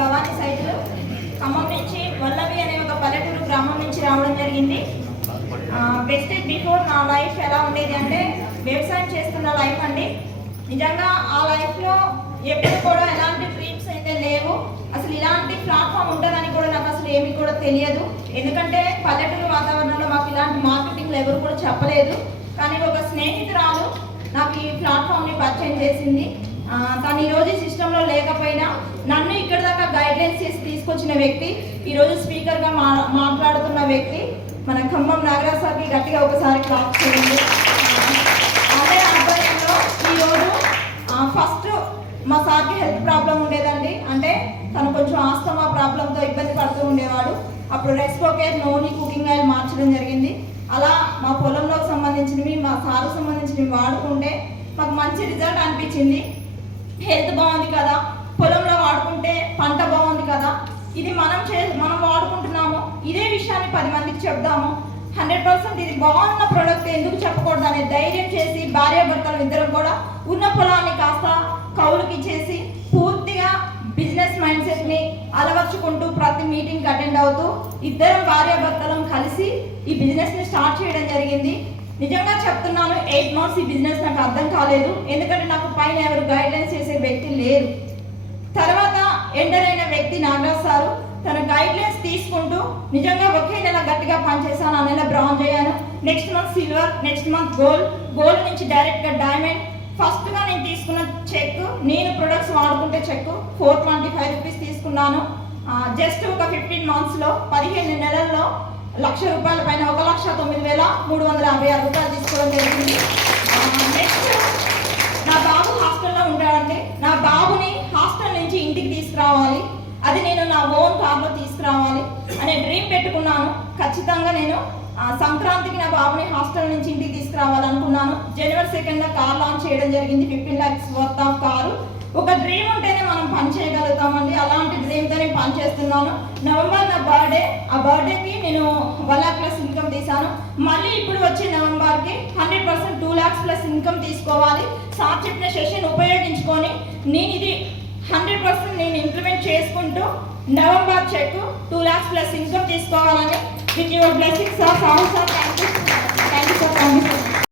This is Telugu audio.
భవానీ సైకిల్ ఖమ్మం నుంచి వల్లవి అనే ఒక పల్లెటూరు గ్రామం నుంచి రావడం జరిగింది. బెస్ట్ బిఫోర్ నా లైఫ్ ఎలా ఉండేది అంటే వ్యవసాయం చేస్తున్న లైఫ్ అండి. నిజంగా ఆ లైఫ్లో ఎప్పుడు కూడా ఎలాంటి డ్రీమ్స్ అయితే లేవు. అసలు ఇలాంటి ప్లాట్ఫామ్ ఉంటుందని కూడా నాకు అసలు ఏమీ కూడా తెలియదు. ఎందుకంటే పల్లెటూరు వాతావరణంలో మాకు ఇలాంటి మార్కెటింగ్లు ఎవరు కూడా చెప్పలేదు. కానీ ఒక స్నేహితురాలు నాకు ఈ ప్లాట్ఫామ్ని పరిచయం చేసింది. తను ఈరోజు ఈ సిస్టంలో లేకపోయినా నన్ను ఇక్కడ దాకా గైడ్లైన్స్ చేసి తీసుకొచ్చిన వ్యక్తి, ఈరోజు స్పీకర్గా మాట్లాడుతున్న వ్యక్తి మన ఖమ్మం నాగరాజ్ సార్కి గట్టిగా ఒకసారి క్లాప్ చేయండి. అదే ఆధ్వర్యంలో ఈరోజు ఫస్ట్ మా సార్కి హెల్త్ ప్రాబ్లం ఉండేదండి. అంటే తను కొంచెం ఆస్తమా ప్రాబ్లంతో ఇబ్బంది పడుతూ ఉండేవాడు. అప్పుడు రెస్పోకేర్ నోని కుకింగ్ ఆయిల్ మార్చడం జరిగింది. అలా మా పొలంలోకి సంబంధించినవి మా సార్కు సంబంధించినవి వాడుకుంటే మాకు మంచి రిజల్ట్ అనిపించింది. హెల్త్ బాగుంది కదా, పొలంలో వాడుకుంటే పంట బాగుంది కదా, ఇది మనం వాడుకుంటున్నాము, ఇదే విషయాన్ని 10 మందికి చెప్దాము, 100% ఇది బాగున్న ప్రోడక్ట్ ఎందుకు చెప్పకూడదు అనే ధైర్యం చేసి భార్యాభర్తలు ఇద్దరు కూడా ఉన్న పొలాన్ని కాస్త కౌలుకి ఇచ్చేసి పూర్తిగా బిజినెస్ మైండ్ సెట్ని అలవర్చుకుంటూ ప్రతి మీటింగ్కి అటెండ్ అవుతూ ఇద్దరం భార్యాభర్తలం కలిసి ఈ బిజినెస్ని స్టార్ట్ చేయడం జరిగింది. నిజంగా చెప్తున్నాను, 8 months ఈ బిజినెస్ నాకు అర్థం కాలేదు. ఎందుకంటే నాకు పైన ఎవరు గైడ్లైన్స్ చేసే వ్యక్తి లేరు. తర్వాత ఎంటర్ అయిన వ్యక్తి నాగరాజ్ సారు తన గైడ్లైన్స్ తీసుకుంటూ నిజంగా ఒకే నెల గట్టిగా పనిచేశాను. ఆ నెల బ్రాంజ్ అయ్యాను. Next month silver, next month gold నుంచి డైరెక్ట్గా డైమండ్. ఫస్ట్గా నేను తీసుకున్న చెక్, నేను ప్రొడక్ట్స్ వాడుకుంటే చెక్ 425 రూపీస్ తీసుకున్నాను. జస్ట్ ఒక 15 monthsలో 15 నెలల్లో ₹1,00,000 పైన 1,09,356 రూపాయలు తీసుకోవడం జరిగింది. నెక్స్ట్ నా బాబు హాస్టల్లో ఉంటాడండి. నా బాబుని హాస్టల్ నుంచి ఇంటికి తీసుకురావాలి, అది నేను నా ఓన్ కార్లో తీసుకురావాలి అనే డ్రీమ్ పెట్టుకున్నాను. ఖచ్చితంగా నేను సంక్రాంతికి నా బాబుని హాస్టల్ నుంచి ఇంటికి తీసుకురావాలనుకున్నాను. January 2nd కార్ లాంచ్ చేయడం జరిగింది. 15 lakhs వర్త్ ఆఫ్ కారు. ఒక డ్రీమ్ ఉంటేనే మనం పని చేయగలుగుతామండి. అలాంటి డ్రీమ్తో నేను పని చేస్తున్నాను. నవంబర్ నా బర్త్డే, ఆ బర్త్డేకి నేను 1 lakh ప్లస్ ఇన్కమ్ తీశాను. మళ్ళీ ఇప్పుడు వచ్చే నవంబర్కి 100% 2 lakhs ప్లస్ ఇన్కమ్ తీసుకోవాలి. సార్ చెప్పిన సెషన్ ఉపయోగించుకొని నేను ఇది 100% నేను ఇంప్లిమెంట్ చేసుకుంటూ November check 2 lakhs plus income తీసుకోవాలని with your blessings sir. Thank you sir.